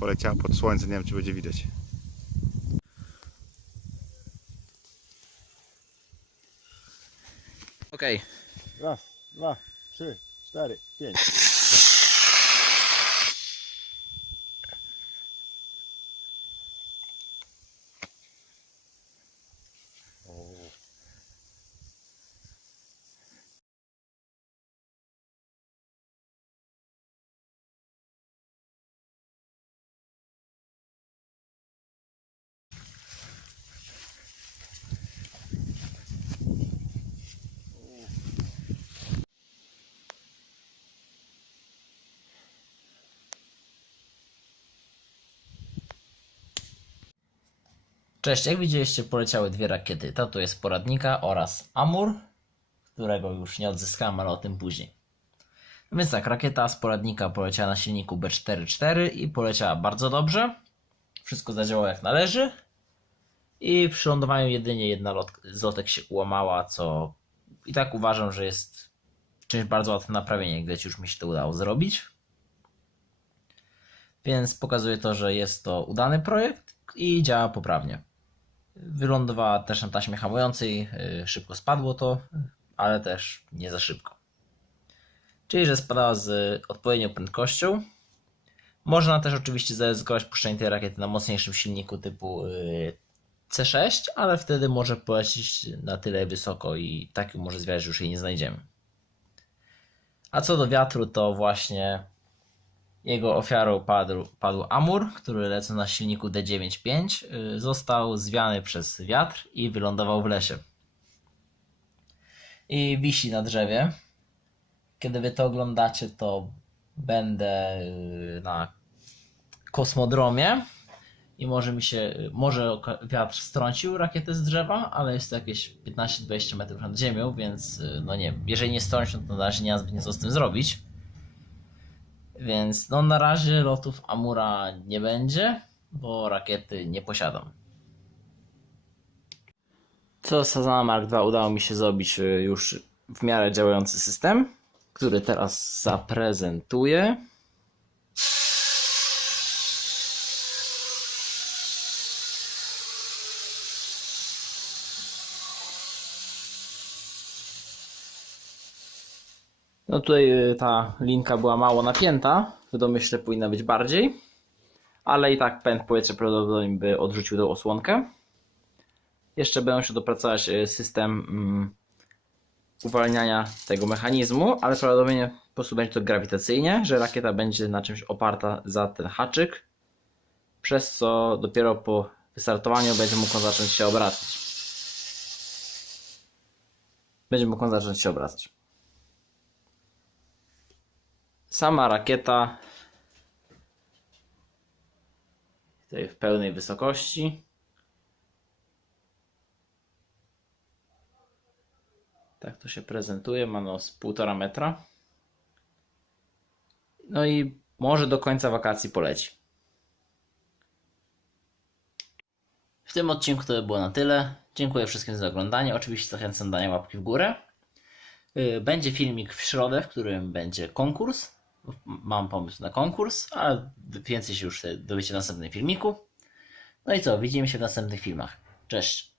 poleciała pod słońce, nie wiem czy będzie widać. Okej. Raz, dwa, trzy, cztery, pięć. Cześć, jak widzieliście poleciały dwie rakiety. Ta tu jest poradnika oraz Amur, którego już nie odzyskałem, ale o tym później. No Więc tak, rakieta z poradnika poleciała na silniku B44 i poleciała bardzo dobrze. Wszystko zadziałało jak należy. I przy lądowaniu jedynie jedna lot, z lotek się ułamała, co i tak uważam, że jest czymś bardzo łatwym naprawienie, gdy już mi się to udało zrobić. Więc pokazuje to, że jest to udany projekt i działa poprawnie. Wylądowała też na taśmie hamującej, yy, szybko spadło to, ale też nie za szybko. Czyli, że spadała z odpowiednią prędkością. Można też oczywiście zaryzykować puszczenie tej rakiety na mocniejszym silniku typu yy, C6, ale wtedy może polecieć na tyle wysoko i tak może zwiać, że już jej nie znajdziemy. A co do wiatru, to właśnie jego ofiarą padł, padł Amur, który lecąc na silniku D95 y, został zwiany przez wiatr i wylądował w lesie. I wisi na drzewie. Kiedy wy to oglądacie, to będę y, na kosmodromie i może mi się, może wiatr strącił rakietę z drzewa, ale jest to jakieś 15-20 metrów nad ziemią, więc y, no nie, jeżeli nie strącił, to na razie nie ma co z tym zrobić. Więc no na razie lotów Amura nie będzie, bo rakiety nie posiadam. Co z Sazana Mark II udało mi się zrobić y, już w miarę działający system, który teraz zaprezentuję. No tutaj y, ta linka była mało napięta, w domyśle powinna być bardziej, ale i tak pęd powietrza prawdopodobnie by odrzucił tą osłonkę. Jeszcze będę musiał dopracować y, system mm, uwalniania tego mechanizmu, ale prawdopodobnie po prostu będzie to grawitacyjnie, że rakieta będzie na czymś oparta za ten haczyk, przez co dopiero po wystartowaniu będzie mógł zacząć się obracać. Będzie mógł zacząć się obracać. Sama rakieta tutaj w pełnej wysokości. Tak to się prezentuje. Ma nos 1,5 metra. No i może do końca wakacji poleci. W tym odcinku to by było na tyle. Dziękuję wszystkim za oglądanie. Oczywiście zachęcam do dania łapki w górę. Y, Będzie filmik w środę, w którym będzie konkurs mam pomysł na konkurs, ale więcej się już dowiecie w następnym filmiku. No i co, widzimy się w następnych filmach. Cześć!